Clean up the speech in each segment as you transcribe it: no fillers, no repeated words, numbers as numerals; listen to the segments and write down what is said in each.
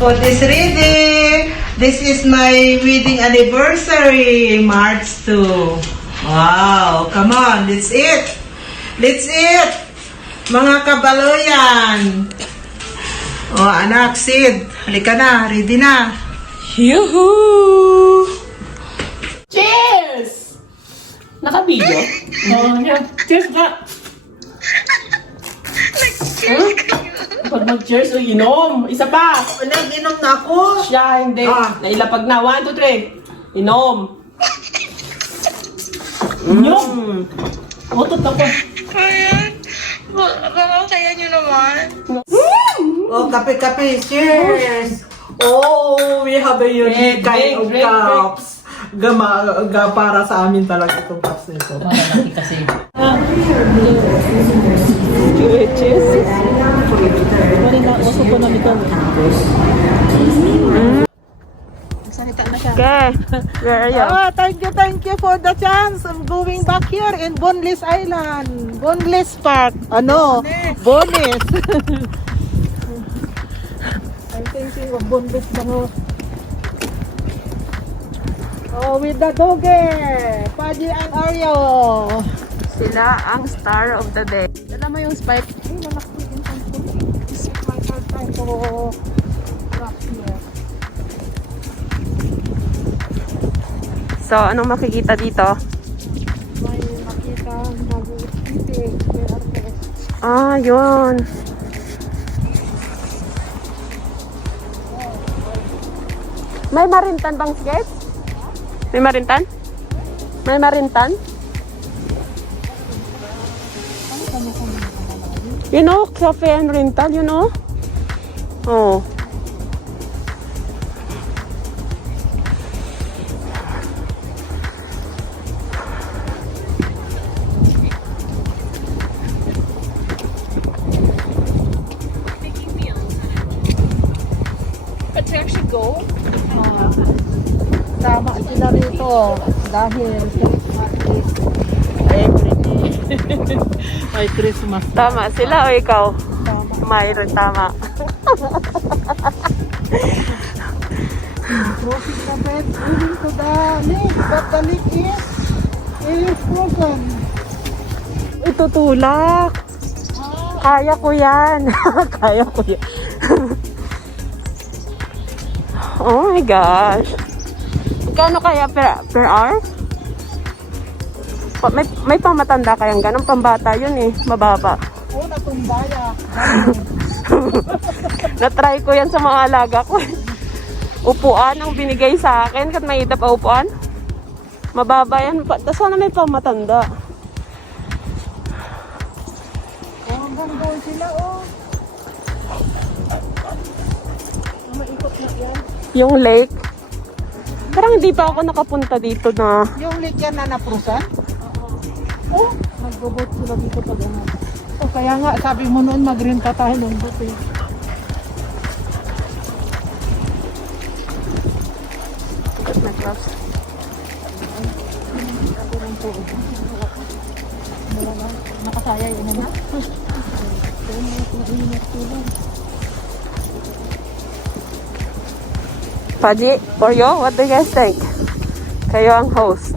Food is ready. This is my wedding anniversary, March 2. Wow, come on, let's eat. Let's eat. Mga kabaloyan. Oh, anak, Sid. Halika na, ready na. Yoo-hoo! Cheers! Naka-video? Oh, yeah. Cheers ka! Pag mag-cheers, inom. Isa pa. Nag-inom na ako. Siya, hindi. Nailapag na. 1, 2, 3. Inom. Inom. Utot ako. Ayan. Baka kaya nyo naman. Oh, kape-kape. Cheers. Oh, we have a unique kind of cups. Para sa amin talaga itong cups nito. Malaki kasi. Cheers. Uso ko na nito. Salita na siya. Okay, where are you? Oh, thank you for the chance. I'm going back here in Bowness Island. Bowness Park. Ano? Bowness. I'm thinking of Bowness Bango. Oh, with the doggy. Paji and Oreo. Sila ang star of the day. Dala mo yung spike. Ay, malaki yung tanto. This is my third time to rock here. So, anong makikita dito? May makita mag-itik. Ah, yun. May marintan bang skate? May marintan? May marintan? You know, cafe and rental, you know? Oh. But to actually go? Tama sila rito dahil Christmas is everyday. Ay, Christmas. Tama sila o ikaw? Tama. Mayroon, tama. Crossing the bed, moving to the lake, but the lake is broken. Itutulak. Kaya ko yan. Kaya ko yan. Oh my gosh. Magkano kaya per hour? May pamatanda kayang ganun. Pambata yun eh. Mababa. Oh, natumbaya. Na-try ko yan sa mga alaga ko. Upuan ang binigay sa akin. Kat may itap upuan. Mababa yan. Sana may pamatanda. Oh, hanggang doon sila, oh. Maikot na yan. Yung lake. Parang hindi pa ako nakapunta dito na. Yung lake yan na naprusan? Oh, nag-boat sila dito pag ano. Oh, kaya nga, sabi mo noon, mag-renta tayo ng boat eh. Got my gloves. Nakasaya yun na. Paji, for you, what do you guys think? Kayo ang host.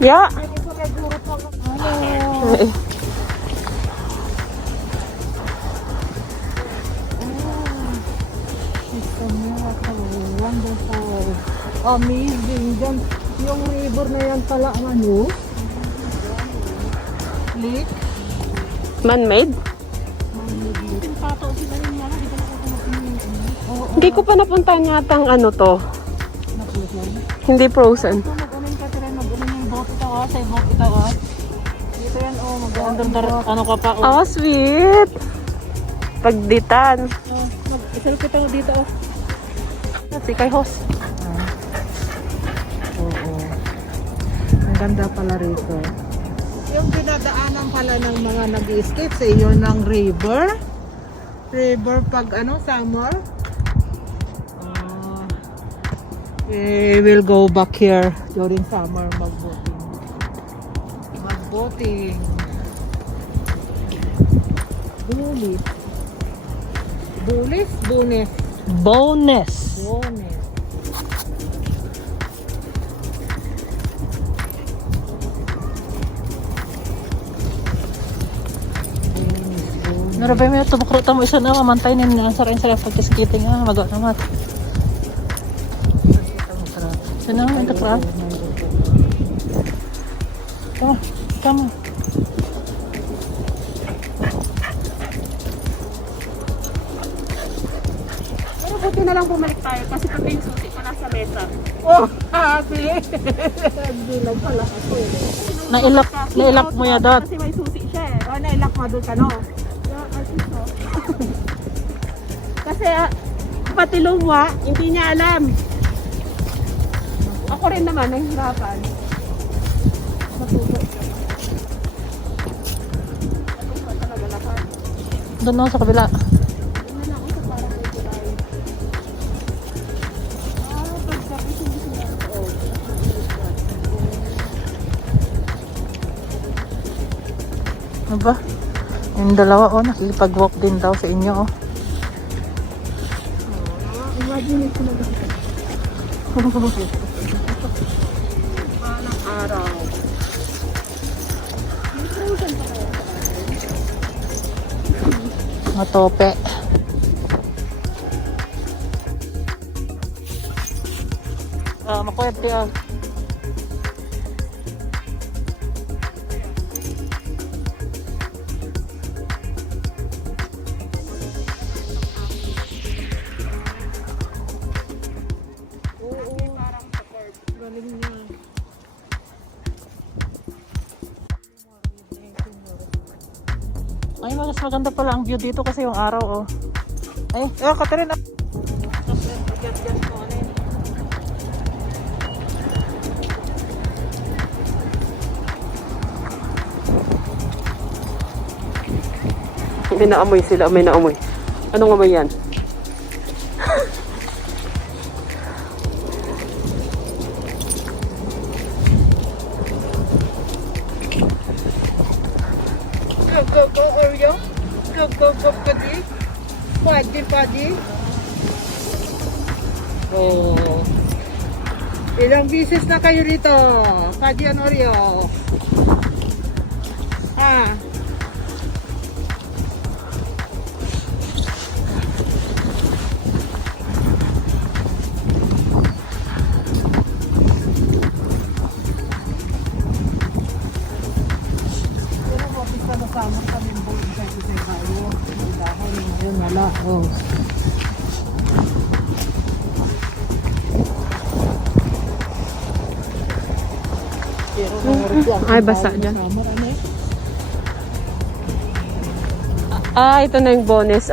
Yeah. Wonderful. Amazing. Diyan, yung river na yan pala ang ano? Lake? Man-made? Hindi ko pa napuntahan yata ang ano to. Hindi frozen. Mag-unin ka tira, mag-unin yung boat ito sa boat ito Dito yan mag-under ano ka pa Oh, sweet. Pagditan. Mag-selfie tayo dito Si kay host. Oo. Ang ganda pala rito. Yung dinadaanan pala ng mga nag-escape sa iyo ng river. River pag summer. We'll go back here during summer mag-boating. Mag-boating. Bulis. Bulis? Bowness. Bowness. Bowness. Narabay mo yung tumukrota mo isa na mamantay na nasarayin sila pagkiskiting magawa naman. Sana ang takra. Tama, tama. Pero buti na lang bumalik tayo kasi pati yung susi ko nasa mesa. Oh, happy! Bilang pala ako Nailak mo ya dot. Kasi may susi siya eh. Oh, nailak mo doon ka, no? Kasi pati lumwa, hindi niya alam. Ako rin naman, nahihirapan. Matulog siya. Matulog pa talaga lahat. Doon ako sa kabila. Doon na ako sa parang may kulay. Pagkapit hindi sila. Ano ba? Yung dalawa nakikipag-walk din daw sa inyo Imagine ko na ganito. Parang araw. May frozen pa kaya sa atin? Matope. Makwerte Ay, mas maganda pala ang view dito kasi yung araw Ay, Katerina. May naamoy sila, may naamoy. Anong amoy yan? Go, Oreo. Go, Padi. Padi. Oh. Ilang bisis na kayo rito? Padi and Oreo. Sama kami po sa tayo. Dahil yun wala. Ay, basa dyan. Ito na yung bonus,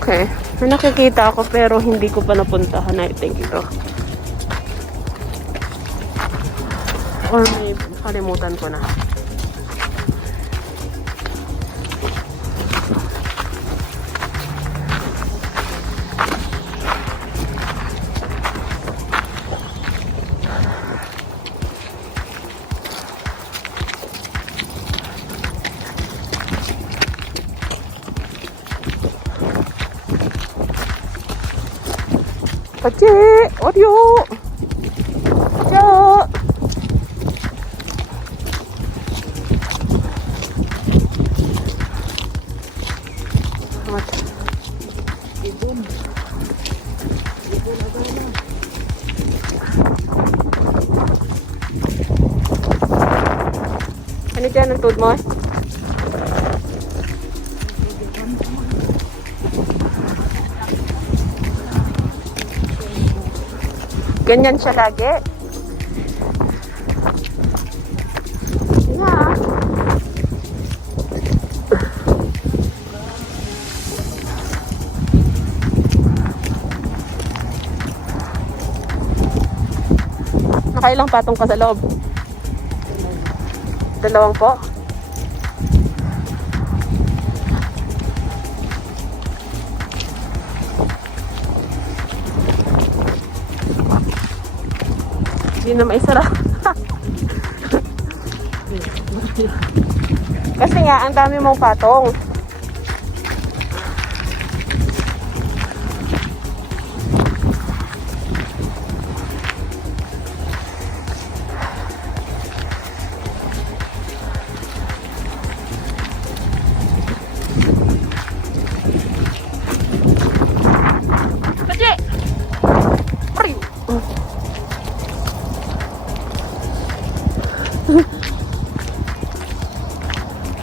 Okay. May nakikita ako pero hindi ko pa napuntahan. I think ito. Or may kalimutan ko na. Pace! Audio! Audio! What? Ano dyan ang tuod mo? Ganyan siya lagi. Yeah. Nakailang patong ka sa loob? 2 po? Hindi na maisara. Kasi nga, ang dami mong patong. Pace! Pari!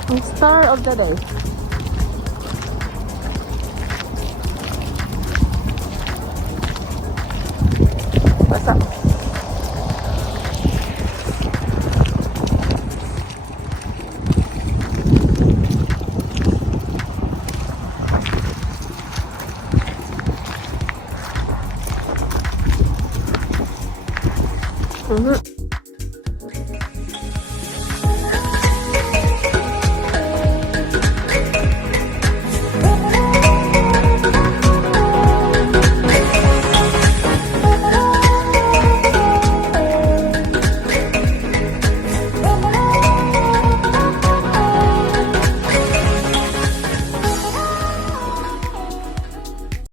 Ang star of the day. Basa.